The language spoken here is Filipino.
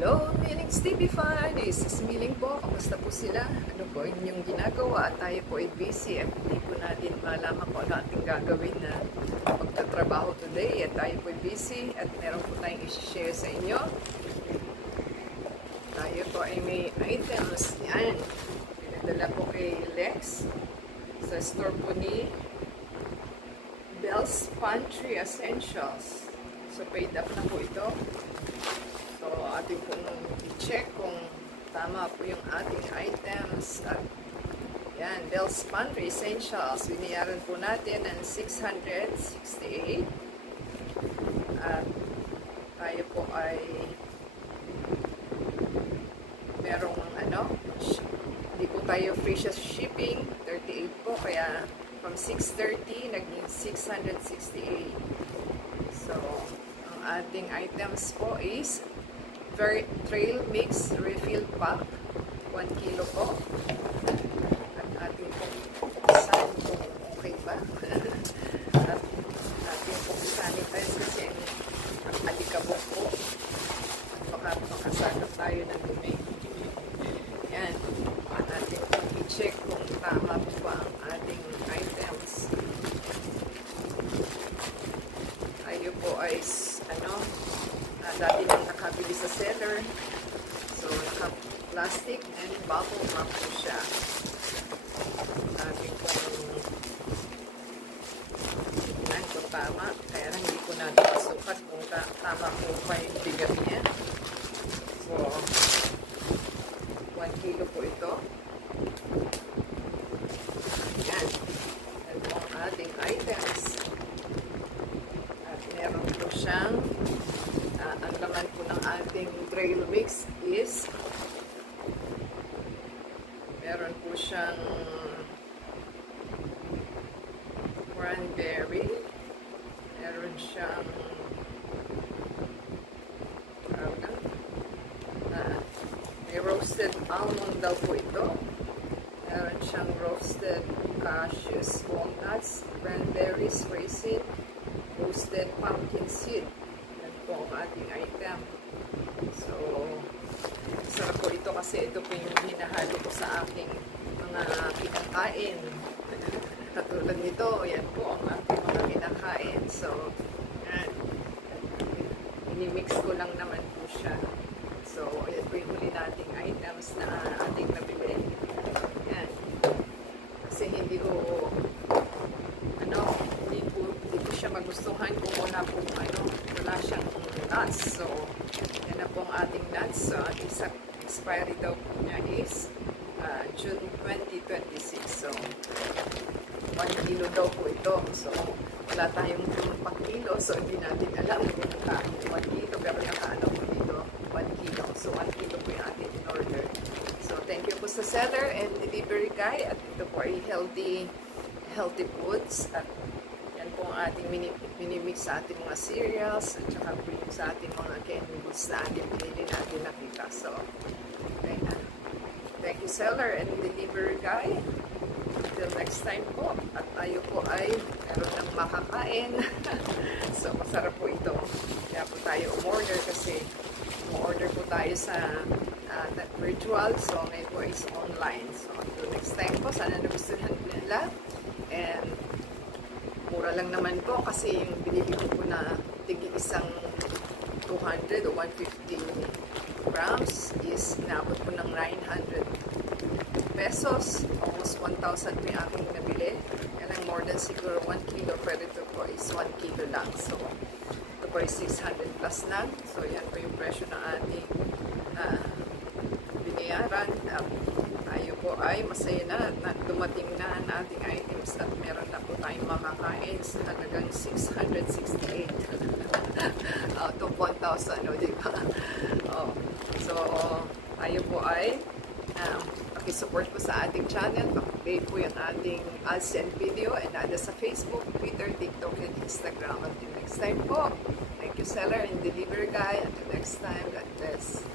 Hello, Miling's TV5! This is Miling po. Kamusta po sila? Ano po inyong ginagawa? Tayo po ay busy at hindi po natin malaman kung ano ating gagawin na pagtatrabaho today. At tayo po ay busy at meron po tayong i-share sa inyo. Tayo po ay may items. Yan. Pinadala po kay Lex sa store po ni Bell's Pantry Essentials. So, paid up na po ito. So, ating pong i-check kung tama po yung ating items. At yan, Bell's Pantry Essentials. Binayaran po natin ng 668. At tayo po ay merong hindi po tayo free sa shipping. 38 po, kaya from 630 naging 668. So, ang ating items po is Trail Mix Refill Pack, 1 kilo po. At ating pong kung okay ba. At ating pong sanitize kasi ang alikabok po. At makasagap tayo ng dumi. Yan. At ating pong i-check kung tama po ba ang ating items. Tayo po ay dati nang nakabili sa seller. So, naka-plastic and bubble wrap po siya. Ating pong tignan kung tama. Kaya lang hindi po natin masukat kung tama po pa yung bigat niya. So, 1 kilo po ito. Ayan. Yan po ang ating items. At meron po siyang ang laman po ng ating trail mix is meron po siyang cranberry, meron siyang may roasted almond daw po ito, meron siyang roasted cashews, walnuts, cranberries, raisin, roasted pumpkin seed. Ang ating item. So, sarap po ito kasi ito po yung hinahalo ko sa aking mga kinakain. Katulad nito, yan po ang ating mga kinakain. So, yan. Inimix ko lang naman po siya. So, yan po yung huli nating items na ating nabili. Yan. Kasi hindi ko siya magustuhan kung wala pong wala siyang nuts. So, yan na po ang ating nuts. So, ating expiry daw po niya is June 2026. So, 1 kilo daw po ito. So, wala tayong pang-kilo. So, hindi natin alam kung nakain 1 kilo. Pero nakaano po dito 1 kilo. So, 1 kilo po yung ating in-order. So, thank you po sa seller and delivery guy. At ito po ay healthy foods. At yan po ang ating minimix sa ating mga cereals at saka po yung sa ating mga canned goods na ating pinili natin nakita. So, okay na. Thank you seller and delivery guy. Until next time po. At tayo po ay meron ng makakain. So, masarap po ito. Kaya po tayo umorder kasi umorder po tayo sa virtual. So, ngayon po is online. So, until next time po. Sana nagustuhan nila. And mura lang naman po kasi yung binili ko po na isang 200 o 150 grams is inabot po ng 900 pesos. Almost 1,000 po yung aking nabili. Yan ang more than siguro 1 kilo. Pero ito po is 1 kilo lang. So, ito po is 600 plus lang. So, yan po yung presyo ng ating binayaran. Tayo po ay masaya na dumating na ang ating items at meron na po tayong makakain sa halagang 668 out of 1,000, o diba? Oh. So, tayo po ay pakisupport po sa ating channel, pakipay po yung ating ads and video and ada sa Facebook, Twitter, TikTok, and Instagram. Until next time po, thank you seller and delivery guy. Until next time, God bless.